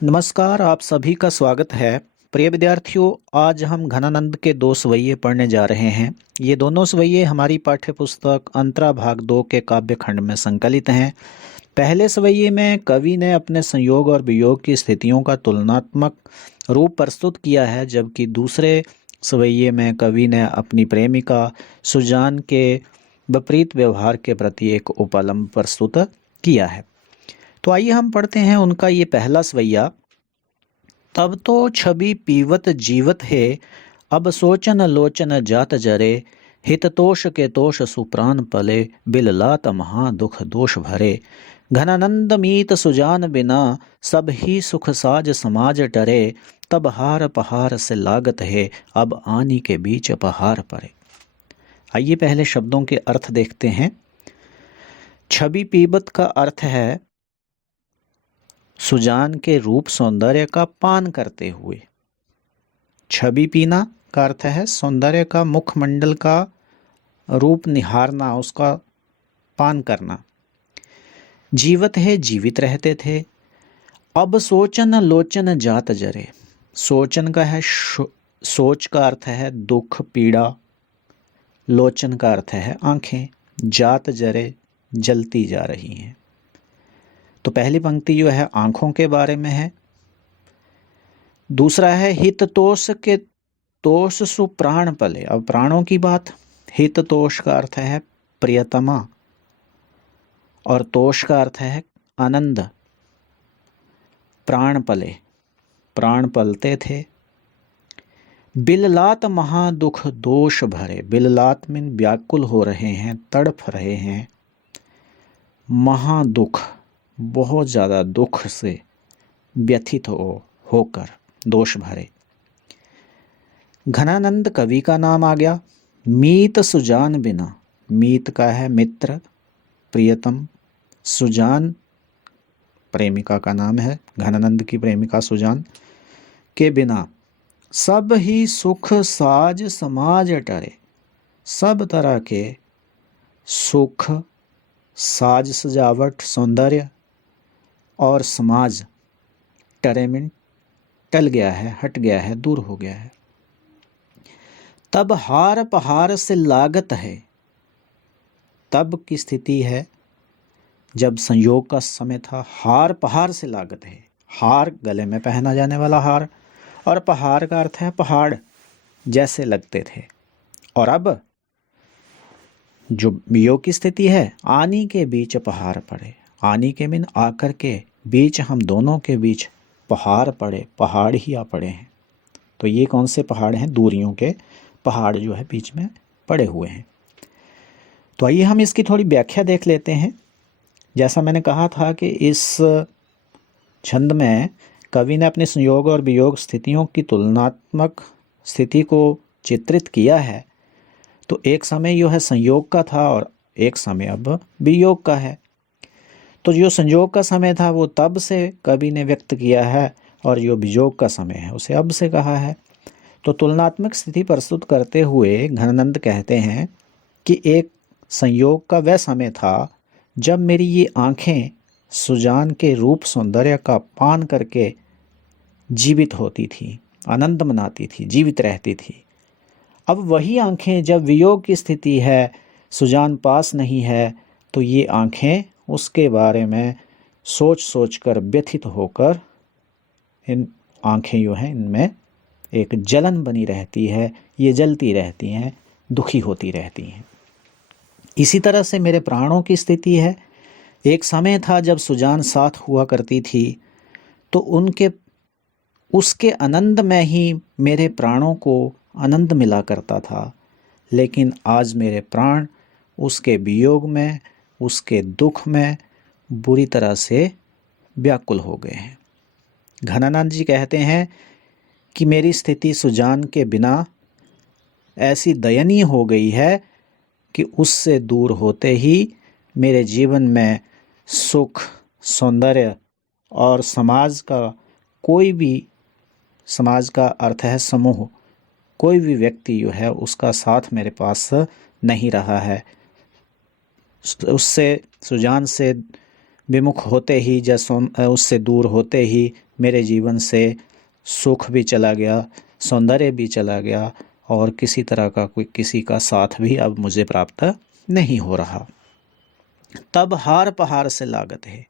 नमस्कार, आप सभी का स्वागत है। प्रिय विद्यार्थियों, आज हम घनानंद के दो सवैये पढ़ने जा रहे हैं। ये दोनों सवैये हमारी पाठ्य पुस्तक अंतरा भाग 2 के काव्य खंड में संकलित हैं। पहले सवैये में कवि ने अपने संयोग और वियोग की स्थितियों का तुलनात्मक रूप प्रस्तुत किया है, जबकि दूसरे सवैये में कवि ने अपनी प्रेमिका सुजान के विपरीत व्यवहार के प्रति एक उपलम्ब प्रस्तुत किया है। तो आइए हम पढ़ते हैं उनका ये पहला सवैया। तब तो छवि पीवत जीवत है, अब सोचन लोचन जात जरे, हित तोष के तोष सुप्राण पले, बिल लात महा दुख दोष भरे। घनानंद मीत सुजान बिना, सब ही सुख साज समाज टरे, तब हार पहार से लागत है, अब आनी के बीच पहार पड़े। आइए पहले शब्दों के अर्थ देखते हैं। छवि पीबत का अर्थ है सुजान के रूप सौंदर्य का पान करते हुए। छवि पीना का अर्थ है सौंदर्य का मुखमंडल का रूप निहारना, उसका पान करना। जीवत है, जीवित रहते थे। अब सोचन लोचन जात जरे। सोचन का है सोच का अर्थ है दुख पीड़ा। लोचन का अर्थ है आंखें। जात जरे, जलती जा रही हैं। तो पहली पंक्ति जो है आंखों के बारे में है। दूसरा है हित तोष के तोष सु प्राण पले। अब प्राणों की बात। हित तोष का अर्थ है प्रियतमा और तोष का अर्थ है आनंद। प्राण पले, प्राण पलते थे। बिललात महा दुख दोष भरे। बिललात में व्याकुल हो रहे हैं, तड़फ रहे हैं। महादुख, बहुत ज़्यादा दुख से व्यथित होकर, दोष भरे। घनानंद कवि का नाम आ गया। मीत सुजान बिना। मीत का है मित्र, प्रियतम। सुजान प्रेमिका का नाम है। घनानंद की प्रेमिका सुजान के बिना सब ही सुख साज समाज टरे। सब तरह के सुख, साज सजावट, सौंदर्य और समाज टरे में टल गया है, हट गया है, दूर हो गया है। तब हार पहाड़ से लागत है। तब की स्थिति है जब संयोग का समय था। हार पहाड़ से लागत है। हार गले में पहना जाने वाला हार, और पहाड़ का अर्थ है पहाड़ जैसे लगते थे। और अब जो वियोग की स्थिति है, आनी के बीच पहाड़ पड़े। आनी के बिन आकर के बीच, हम दोनों के बीच पहाड़ पड़े, पहाड़ ही आ पड़े हैं। तो ये कौन से पहाड़ हैं? दूरियों के पहाड़ जो है बीच में पड़े हुए हैं। तो आइए हम इसकी थोड़ी व्याख्या देख लेते हैं। जैसा मैंने कहा था कि इस छंद में कवि ने अपने संयोग और वियोग स्थितियों की तुलनात्मक स्थिति को चित्रित किया है। तो एक समय जो है संयोग का था और एक समय अब वियोग का है। तो जो संयोग का समय था वो तब से कवि ने व्यक्त किया है, और जो वियोग का समय है उसे अब से कहा है। तो तुलनात्मक स्थिति प्रस्तुत करते हुए घनानंद कहते हैं कि एक संयोग का वह समय था जब मेरी ये आंखें सुजान के रूप सौंदर्य का पान करके जीवित होती थी, आनंद मनाती थी, जीवित रहती थी। अब वही आंखें जब वियोग की स्थिति है, सुजान पास नहीं है, तो ये आंखें उसके बारे में सोच सोच कर व्यथित होकर, इन आंखें जो हैं इनमें एक जलन बनी रहती है, ये जलती रहती हैं, दुखी होती रहती हैं। इसी तरह से मेरे प्राणों की स्थिति है। एक समय था जब सुजान साथ हुआ करती थी, तो उसके आनंद में ही मेरे प्राणों को आनंद मिला करता था। लेकिन आज मेरे प्राण उसके वियोग में, उसके दुख में बुरी तरह से व्याकुल हो गए हैं। घनानंद जी कहते हैं कि मेरी स्थिति सुजान के बिना ऐसी दयनीय हो गई है कि उससे दूर होते ही मेरे जीवन में सुख, सौंदर्य और समाज का कोई भी, समाज का अर्थ है समूह, कोई भी व्यक्ति जो है उसका साथ मेरे पास नहीं रहा है। उससे, सुजान से विमुख होते ही, जैसे उससे दूर होते ही मेरे जीवन से सुख भी चला गया, सौंदर्य भी चला गया और किसी तरह का कोई किसी का साथ भी अब मुझे प्राप्त नहीं हो रहा। तब हार पहाड़ से लागत है।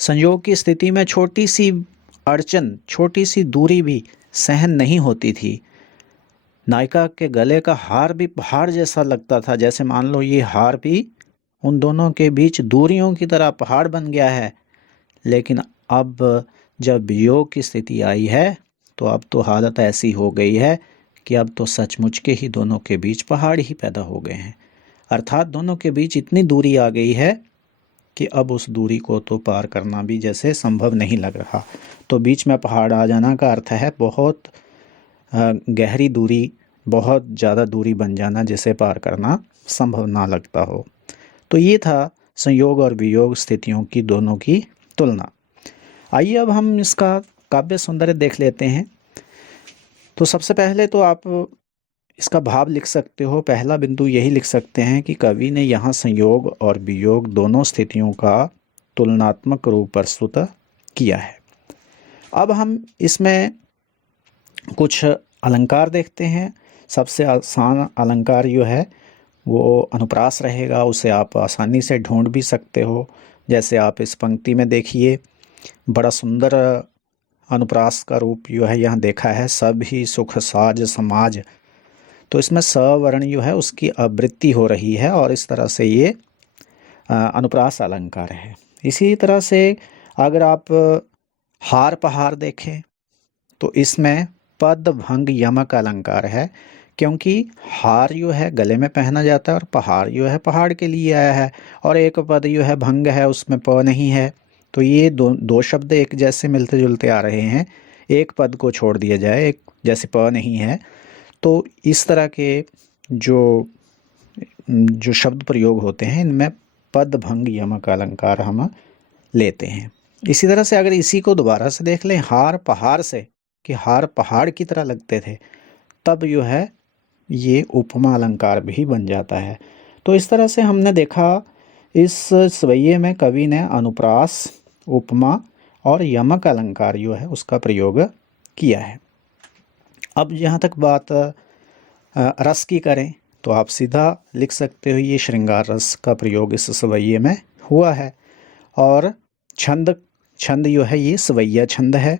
संयोग की स्थिति में छोटी सी अड़चन, छोटी सी दूरी भी सहन नहीं होती थी। नायिका के गले का हार भी पहाड़ जैसा लगता था, जैसे मान लो ये हार भी उन दोनों के बीच दूरियों की तरह पहाड़ बन गया है। लेकिन अब जब वियोग की स्थिति आई है तो अब तो हालत ऐसी हो गई है कि अब तो सचमुच के ही दोनों के बीच पहाड़ ही पैदा हो गए हैं। अर्थात दोनों के बीच इतनी दूरी आ गई है कि अब उस दूरी को तो पार करना भी जैसे संभव नहीं लग रहा। तो बीच में पहाड़ आ जाना का अर्थ है बहुत गहरी दूरी, बहुत ज़्यादा दूरी बन जाना जिसे पार करना संभव ना लगता हो। तो ये था संयोग और वियोग स्थितियों की दोनों की तुलना। आइए अब हम इसका काव्य सौंदर्य देख लेते हैं। तो सबसे पहले तो आप इसका भाव लिख सकते हो। पहला बिंदु यही लिख सकते हैं कि कवि ने यहाँ संयोग और वियोग दोनों स्थितियों का तुलनात्मक रूप प्रस्तुत किया है। अब हम इसमें कुछ अलंकार देखते हैं। सबसे आसान अलंकार जो है वो अनुप्रास रहेगा, उसे आप आसानी से ढूंढ भी सकते हो। जैसे आप इस पंक्ति में देखिए, बड़ा सुंदर अनुप्रास का रूप जो है यहाँ देखा है, सभी सुख साज समाज। तो इसमें स वर्ण जो है उसकी आवृत्ति हो रही है और इस तरह से ये अनुप्रास अलंकार है। इसी तरह से अगर आप हार पहाड़ देखें तो इसमें पद भंग यमक अलंकार है, क्योंकि हार जो है गले में पहना जाता है और पहाड़ जो है पहाड़ के लिए आया है, और एक पद जो है भंग है, उसमें प नहीं है। तो ये दो शब्द एक जैसे मिलते जुलते आ रहे हैं। एक पद को छोड़ दिया जाए, एक जैसे प नहीं है, तो इस तरह के जो शब्द प्रयोग होते हैं इनमें पद भंग यमक अलंकार हम लेते हैं। इसी तरह से अगर इसी को दोबारा से देख लें, हार पहाड़ से, कि हार पहाड़ की तरह लगते थे, तब जो है ये उपमा अलंकार भी बन जाता है। तो इस तरह से हमने देखा इस सवैये में कवि ने अनुप्रास, उपमा और यमक अलंकार जो है उसका प्रयोग किया है। अब जहाँ तक बात रस की करें तो आप सीधा लिख सकते हो ये श्रृंगार रस का प्रयोग इस सवैये में हुआ है। और छंद जो है ये सवैया छंद है,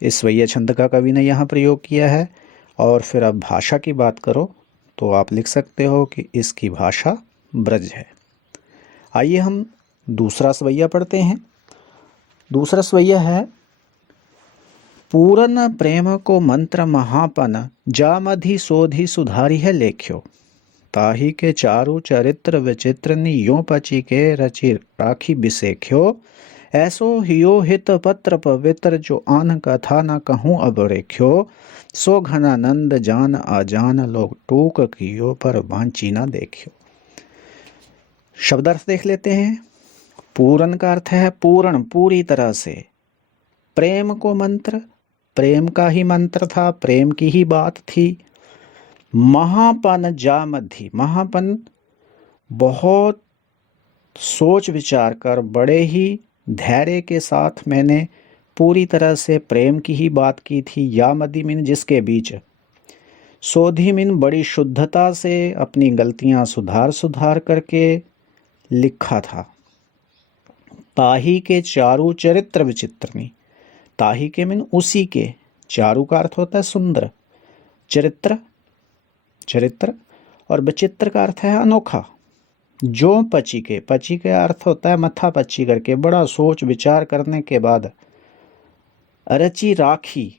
इस सवैया छंद का कवि ने यहाँ प्रयोग किया है। और फिर अब भाषा की बात करो तो आप लिख सकते हो कि इसकी भाषा ब्रज है। आइए हम दूसरा सवैया पढ़ते हैं। दूसरा सवैया है, पूरन प्रेम को मंत्र महापन, जामधि सोधि सुधारी है लेख्यो, ताही के चारु चरित्र विचित्र नियो पची के रचि राखी बिसेख्यो, ऐसो हियो हित पत्र पवित्र, जो आन कथा न कहूँ अब रेख्यो, सो घनानंद जान अजान, लोग टूक कियो पर वांची न देखियो। शब्दार्थ देख लेते हैं। पूरन का अर्थ है पूर्ण, पूरी तरह से। प्रेम को मंत्र, प्रेम का ही मंत्र था, प्रेम की ही बात थी। महापन जामधि, महापन बहुत सोच विचार कर, बड़े ही धैर्य के साथ मैंने पूरी तरह से प्रेम की ही बात की थी। यामधि मीन जिसके बीच, सोधि मीन बड़ी शुद्धता से अपनी गलतियां सुधार करके लिखा था। ताही के चारु चरित्र विचित्रनी, ताही के मीन उसी के, चारु का अर्थ होता है सुंदर, चरित्र और विचित्र का अर्थ है अनोखा। जो पची के अर्थ होता है मत्था पची करके, बड़ा सोच विचार करने के बाद। रची राखी,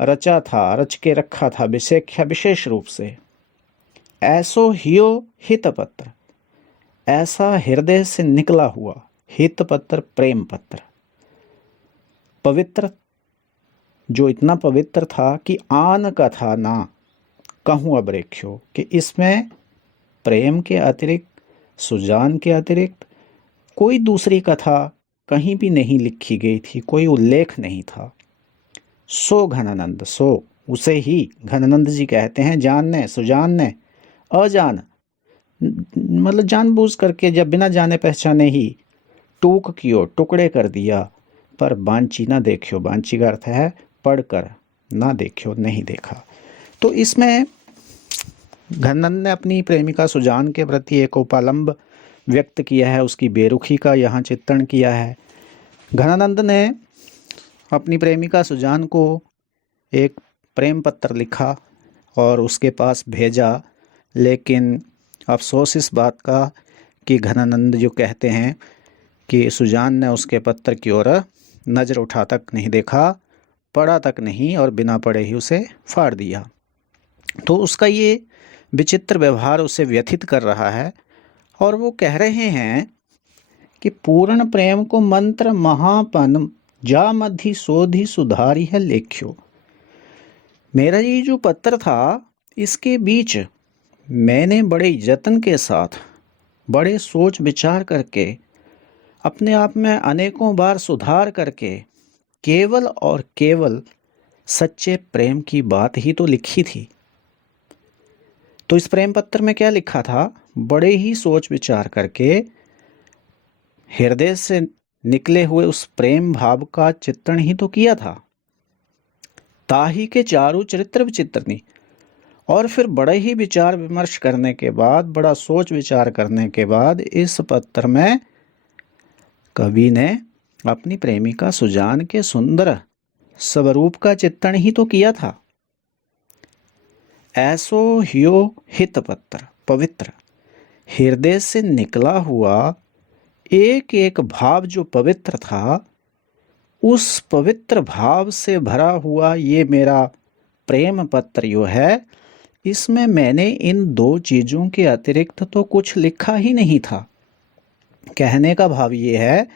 रचा था, रच के रखा था, विशेख्या विशेष रूप से। ऐसो हियो हित पत्र, ऐसा हृदय से निकला हुआ, हित पत्र प्रेम पत्र। पवित्र, जो इतना पवित्र था कि आन कथा ना कहूँ अब रेख्यो, कि इसमें प्रेम के अतिरिक्त, सुजान के अतिरिक्त कोई दूसरी कथा कहीं भी नहीं लिखी गई थी, कोई उल्लेख नहीं था। सो घनानंद, सो उसे ही घनानंद जी कहते हैं, जानने सुजान ने, अजान मतलब जानबूझ करके, जब बिना जाने पहचाने ही, टूक कियो टुकड़े कर दिया, पर बांची ना देखियो, बांची का अर्थ है पढ़कर, ना देखियो नहीं देखा। तो इसमें घनानंद ने अपनी प्रेमिका सुजान के प्रति एक उपालंब व्यक्त किया है, उसकी बेरुखी का यहाँ चित्रण किया है। घनानंद ने अपनी प्रेमिका सुजान को एक प्रेम पत्र लिखा और उसके पास भेजा, लेकिन अफसोस इस बात का कि घनानंद जो कहते हैं कि सुजान ने उसके पत्र की ओर नज़र उठा तक नहीं देखा, पढ़ा तक नहीं और बिना पढ़े ही उसे फाड़ दिया। तो उसका ये विचित्र व्यवहार उसे व्यथित कर रहा है और वो कह रहे हैं कि पूर्ण प्रेम को मंत्र महापन जा मधि शोधि सुधारी है लेख्यो। मेरा ये जो पत्र था, इसके बीच मैंने बड़े यत्न के साथ, बड़े सोच विचार करके, अपने आप में अनेकों बार सुधार करके केवल और केवल सच्चे प्रेम की बात ही तो लिखी थी। तो इस प्रेम पत्र में क्या लिखा था? बड़े ही सोच विचार करके हृदय से निकले हुए उस प्रेम भाव का चित्रण ही तो किया था। ताही के चारु चरित्र विचित्रनी। और फिर बड़े ही विचार विमर्श करने के बाद, बड़ा सोच विचार करने के बाद इस पत्र में कवि ने अपनी प्रेमिका सुजान के सुंदर स्वरूप का चित्रण ही तो किया था। ऐसो ह्यो हित पत्र पवित्र, हृदय से निकला हुआ एक एक भाव जो पवित्र था, उस पवित्र भाव से भरा हुआ ये मेरा प्रेम पत्र जो है, इसमें मैंने इन दो चीज़ों के अतिरिक्त तो कुछ लिखा ही नहीं था। कहने का भाव ये है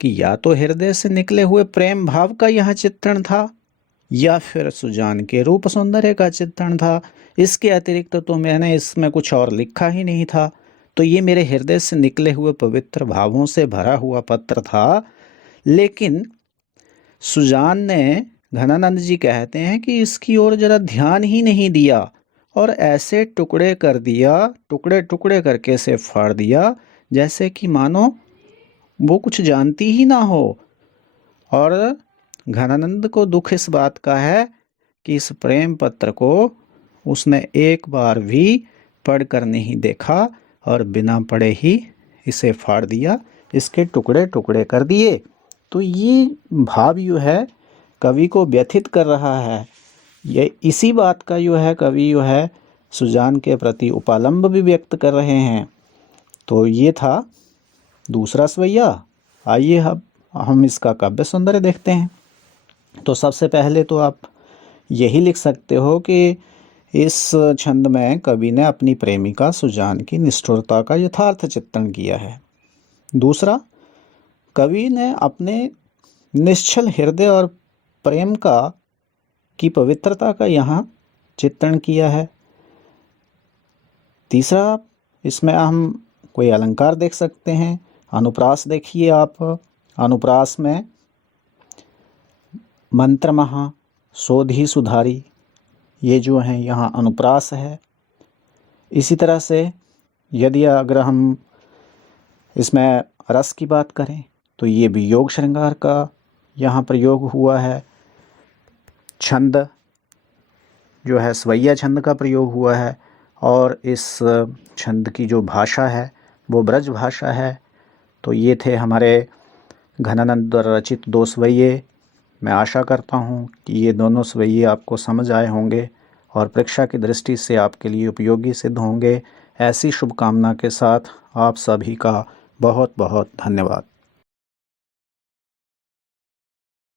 कि या तो हृदय से निकले हुए प्रेम भाव का यह चित्रण था, या फिर सुजान के रूप सौंदर्य का चित्रण था। इसके अतिरिक्त तो मैंने इसमें कुछ और लिखा ही नहीं था। तो ये मेरे हृदय से निकले हुए पवित्र भावों से भरा हुआ पत्र था। लेकिन सुजान ने, घनानंद जी कहते हैं कि इसकी ओर जरा ध्यान ही नहीं दिया और ऐसे टुकड़े कर दिया, टुकड़े टुकड़े करके से फाड़ दिया, जैसे कि मानो वो कुछ जानती ही ना हो। और घनानंद को दुख इस बात का है कि इस प्रेम पत्र को उसने एक बार भी पढ़कर नहीं देखा और बिना पढ़े ही इसे फाड़ दिया, इसके टुकड़े टुकड़े कर दिए। तो ये भाव जो है कवि को व्यथित कर रहा है। ये इसी बात का जो है कवि जो है सुजान के प्रति उपालंब भी व्यक्त कर रहे हैं। तो ये था दूसरा स्वैया। आइए अब हम इसका काव्य सौंदर्य देखते हैं। तो सबसे पहले तो आप यही लिख सकते हो कि इस छंद में कवि ने अपनी प्रेमिका सुजान की निष्ठुरता का यथार्थ चित्रण किया है। दूसरा, कवि ने अपने निश्चल हृदय और प्रेम की पवित्रता का यहाँ चित्रण किया है। तीसरा, इसमें हम कोई अलंकार देख सकते हैं। अनुप्रास देखिए आप। अनुप्रास में मंत्र महा शोधी सुधारी, ये जो हैं यहाँ अनुप्रास है। इसी तरह से यदि अगर हम इसमें रस की बात करें तो ये भी योग श्रृंगार का यहाँ प्रयोग हुआ है। छंद जो है स्वैया छंद का प्रयोग हुआ है और इस छंद की जो भाषा है वो ब्रज भाषा है। तो ये थे हमारे घनानंद द्वारा रचित दो स्वैये। मैं आशा करता हूँ कि ये दोनों स्वैये आपको समझ आए होंगे और परीक्षा की दृष्टि से आपके लिए उपयोगी सिद्ध होंगे। ऐसी शुभकामना के साथ आप सभी का बहुत बहुत धन्यवाद।